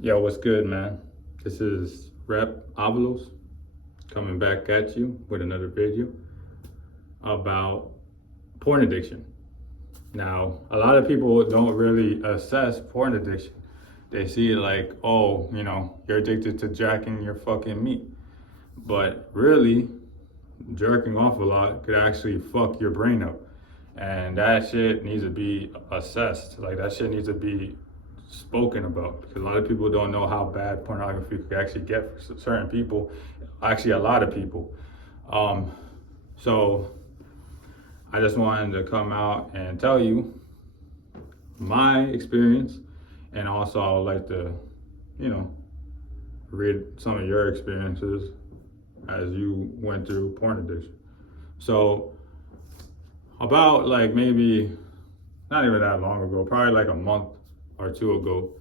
Yo, what's good, man? This is Rep Avalos coming back at you with another video about porn addiction. Now, a lot of people don't really assess porn addiction. They see it like, oh, you're addicted to jacking your fucking meat. But really, jerking off a lot could actually fuck your brain up. And that shit needs to be assessed. Like, that shit needs to be spoken about, because a lot of people don't know how bad pornography could actually get for certain people, actually a lot of people. So I just wanted to come out and tell you my experience, and also I would like to, you know, read some of your experiences as you went through porn addiction. So about like maybe not even that long ago, probably like a month or two ago,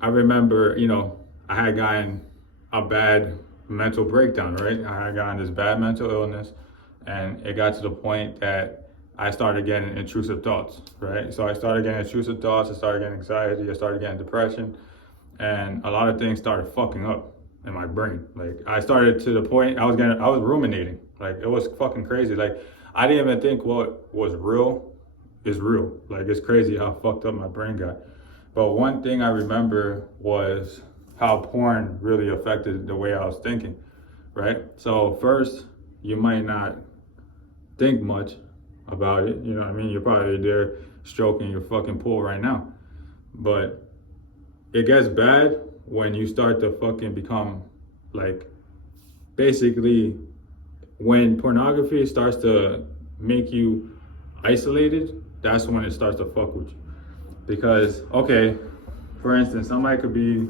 I remember, I had gotten a bad mental breakdown, right? I had gotten this bad mental illness, and it got to the point that I started getting intrusive thoughts, right? So I started getting intrusive thoughts, I started getting anxiety, I started getting depression, and a lot of things started fucking up in my brain. Like, I started to the point I was ruminating. Like, it was fucking crazy. Like, I didn't even think what was real is real. Like, it's crazy how fucked up my brain got. But one thing I remember was how porn really affected the way I was thinking, right? So first, you might not think much about it. You know what I mean? You're probably there stroking your fucking pool right now. But it gets bad when you start to fucking become like, basically, when pornography starts to make you isolated, that's when it starts to fuck with you. Because, okay, for instance, somebody could be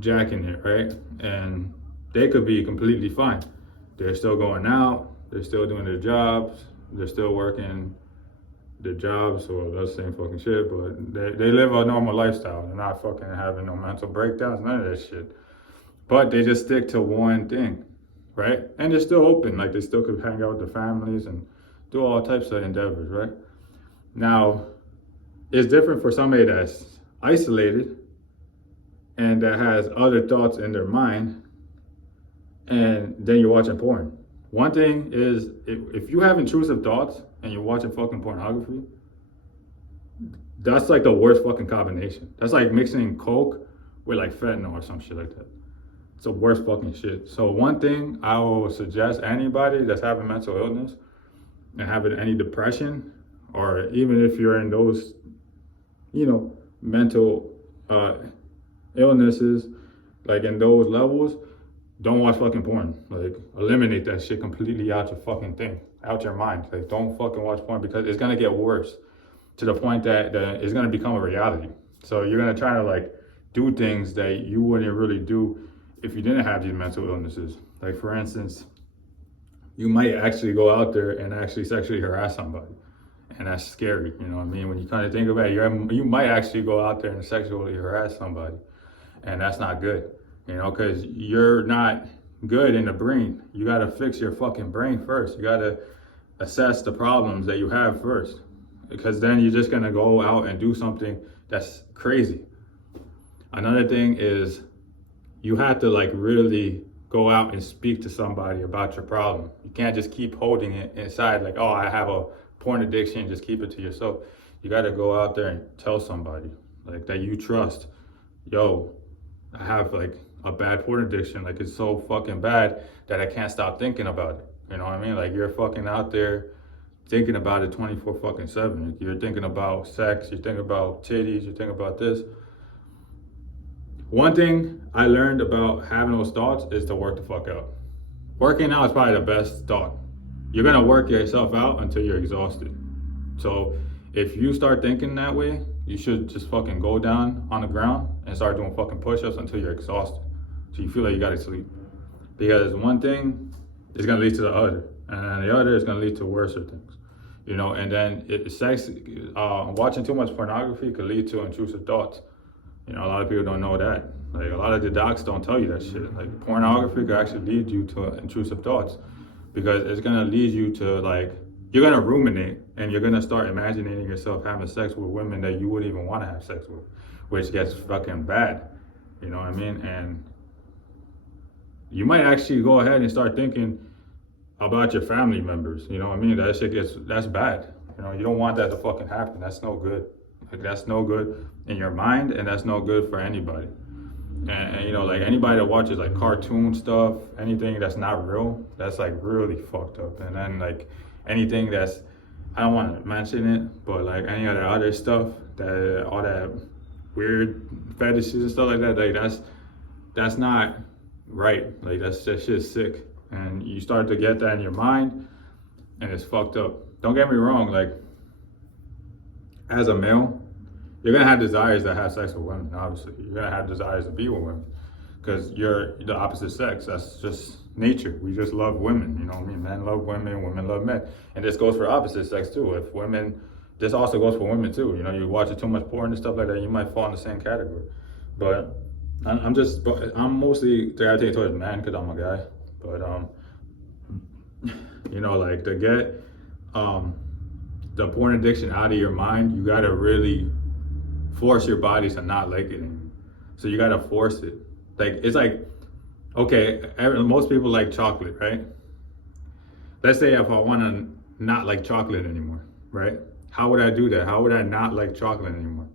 jacking it, right? And they could be completely fine. They're still going out, they're still doing their jobs, they're still working their jobs, or that's the same fucking shit, but they live a normal lifestyle. They're not fucking having no mental breakdowns, none of that shit. But they just stick to one thing, right? And they're still open, like they still could hang out with their families and do all types of endeavors, right? Now, it's different for somebody that's isolated and that has other thoughts in their mind, and then you're watching porn. One thing is, if you have intrusive thoughts and you're watching fucking pornography, that's like the worst fucking combination. That's like mixing coke with like fentanyl or some shit like that. It's the worst fucking shit. So one thing I will suggest anybody that's having mental illness and having any depression, or even if you're in those, mental illnesses, like in those levels, don't watch fucking porn. Like, eliminate that shit completely out your fucking thing, out your mind. Like, don't fucking watch porn, because it's gonna get worse to the point that it's gonna become a reality. So you're gonna try to like do things that you wouldn't really do if you didn't have these mental illnesses. Like, for instance, you might actually go out there and actually sexually harass somebody. And that's scary, you know what I mean? When you kind of think about it, you might actually go out there and sexually harass somebody. And that's not good, because you're not good in the brain. You got to fix your fucking brain first. You got to assess the problems that you have first, because then you're just going to go out and do something that's crazy. Another thing is, you have to like really go out and speak to somebody about your problem. You can't just keep holding it inside, like, oh, I have a porn addiction, just keep it to yourself. You got to go out there and tell somebody like that you trust. Yo, I have like a bad porn addiction. Like, it's so fucking bad that I can't stop thinking about it. You know what I mean? Like, you're fucking out there thinking about it 24 fucking 7. You're thinking about sex, you're thinking about titties, you're thinking about this. One thing I learned about having those thoughts is to work the fuck out. Working out is probably the best thought. You're gonna work yourself out until you're exhausted. So if you start thinking that way, you should just fucking go down on the ground and start doing fucking push-ups until you're exhausted. So you feel like you gotta sleep. Because one thing is gonna lead to the other, and then the other is gonna lead to worse things. And then watching too much pornography could lead to intrusive thoughts. A lot of people don't know that. Like, a lot of the docs don't tell you that shit. Like, pornography could actually lead you to intrusive thoughts, because it's gonna lead you to like, you're gonna ruminate, and you're gonna start imagining yourself having sex with women that you wouldn't even want to have sex with, which gets fucking bad. You know what I mean? And you might actually go ahead and start thinking about your family members. You know what I mean? That's bad. You know, you don't want that to fucking happen. That's no good. Like, that's no good in your mind, and that's no good for anybody. And you know, like anybody that watches like cartoon stuff, anything that's not real, that's like really fucked up. And then like anything that's, I don't want to mention it, but like any of the other stuff, that all that weird fetishes and stuff like that, like that's not right. Like that shit's sick. And you start to get that in your mind, and it's fucked up. Don't get me wrong, like as a male, you're gonna have desires that have sex with women. Obviously, you're gonna have desires to be with women because you're the opposite sex. That's just nature. We just love women. You know what I mean? Men love women, women love men, and this goes for opposite sex too. If women, this also goes for women too. You know, you watch too much porn and stuff like that, you might fall in the same category. But I'm mostly gravitating towards men because I'm a guy. But you know, like to get the porn addiction out of your mind, you gotta really force your body to not like it anymore. So you gotta force it. Like it's like, okay, most people like chocolate, right? Let's say if I want to not like chocolate anymore, right? How would I do that? How would I not like chocolate anymore?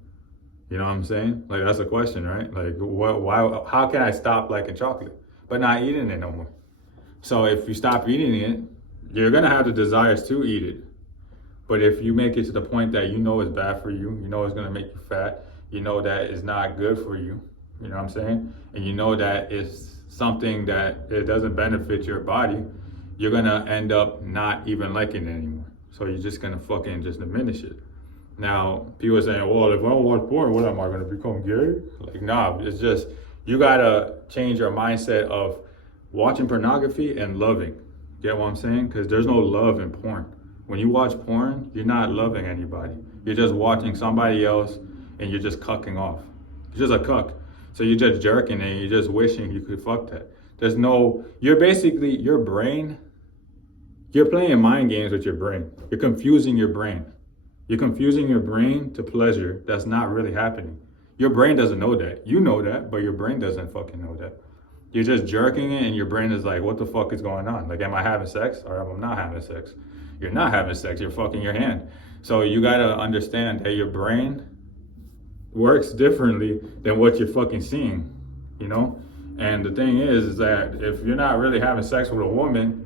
You know what I'm saying? Like that's a question, right? Like what? Why? How can I stop liking chocolate but not eating it no more? So if you stop eating it, you're gonna have the desires to eat it. But if you make it to the point that you know it's bad for you, you know it's gonna make you fat, you know that it's not good for you, you know what I'm saying? And you know that it's something that it doesn't benefit your body, you're gonna end up not even liking it anymore. So you're just gonna fucking just diminish it. Now, people are saying, well, if I don't watch porn, what am I gonna become gay? Like, nah, it's just, you gotta change your mindset of watching pornography and loving. Get what I'm saying? Because there's no love in porn. When you watch porn, you're not loving anybody. You're just watching somebody else and you're just cucking off. You're just a cuck. So you're just jerking and you're just wishing you could fuck that. There's no, you're basically, your brain, you're playing mind games with your brain. You're confusing your brain. You're confusing your brain to pleasure that's not really happening. Your brain doesn't know that. You know that, but your brain doesn't fucking know that. You're just jerking it and your brain is like, what the fuck is going on? Like, am I having sex or am I not having sex? You're not having sex, you're fucking your hand. So you gotta understand that your brain works differently than what you're fucking seeing, you know? And the thing is that if you're not really having sex with a woman,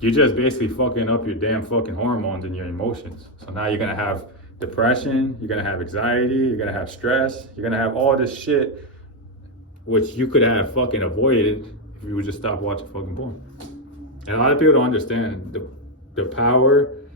you're just basically fucking up your damn fucking hormones and your emotions. So now you're gonna have depression, you're gonna have anxiety, you're gonna have stress, you're gonna have all this shit which you could have fucking avoided if you would just stop watching fucking porn. And a lot of people don't understand the power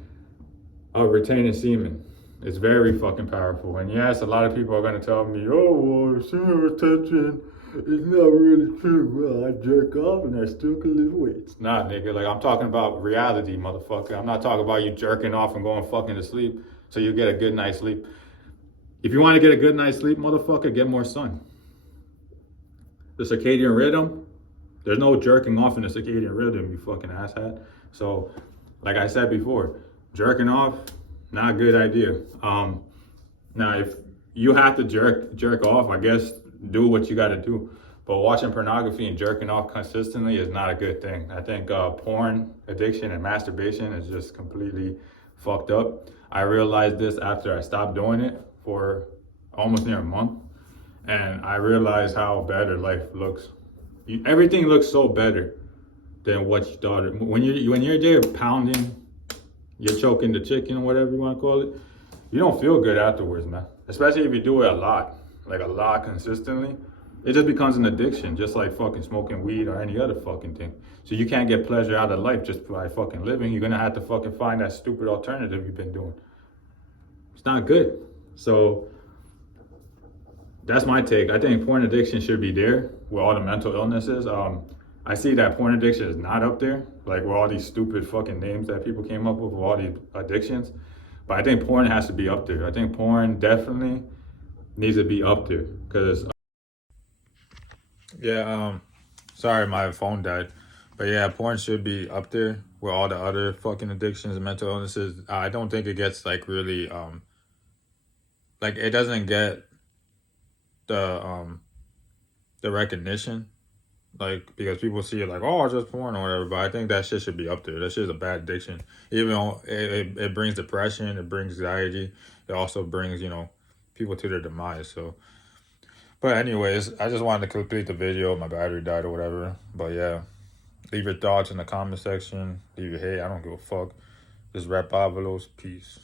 of retaining semen. It's very fucking powerful. And yes, a lot of people are gonna tell me, oh, well, semen retention is not really true. Well, I jerk off and I still can lift weights. Nah, nigga, like I'm talking about reality, motherfucker. I'm not talking about you jerking off and going fucking to sleep so you get a good night's sleep. If you want to get a good night's sleep, motherfucker, get more sun. The circadian rhythm, there's no jerking off in the circadian rhythm, you fucking asshat. So, like I said before, jerking off, not a good idea. Now, if you have to jerk off, I guess do what you got to do. But watching pornography and jerking off consistently is not a good thing. I think porn addiction and masturbation is just completely fucked up. I realized this after I stopped doing it for almost near a month. And I realized how better life looks. Everything looks so better than what you thought. When you're there pounding, you're choking the chicken or whatever you want to call it, you don't feel good afterwards, man. Especially if you do it a lot, like a lot consistently. It just becomes an addiction, just like fucking smoking weed or any other fucking thing. So you can't get pleasure out of life just by fucking living. You're gonna have to fucking find that stupid alternative you've been doing. It's not good. So that's my take. I think porn addiction should be there with all the mental illnesses. I see that porn addiction is not up there, like with all these stupid fucking names that people came up with all these addictions. But I think porn has to be up there. I think porn definitely needs to be up there. Cause sorry, my phone died. But yeah, porn should be up there with all the other fucking addictions and mental illnesses. I don't think it gets like really, like it doesn't get the the recognition. Like, because people see it like, oh, it's just porn or whatever. But I think that shit should be up there. That shit is a bad addiction. Even though it brings depression, it brings anxiety. It also brings, people to their demise. So, but anyways, I just wanted to complete the video. My battery died or whatever. But yeah, leave your thoughts in the comment section. Leave your hate. I don't give a fuck. This Rap Avalos. Peace.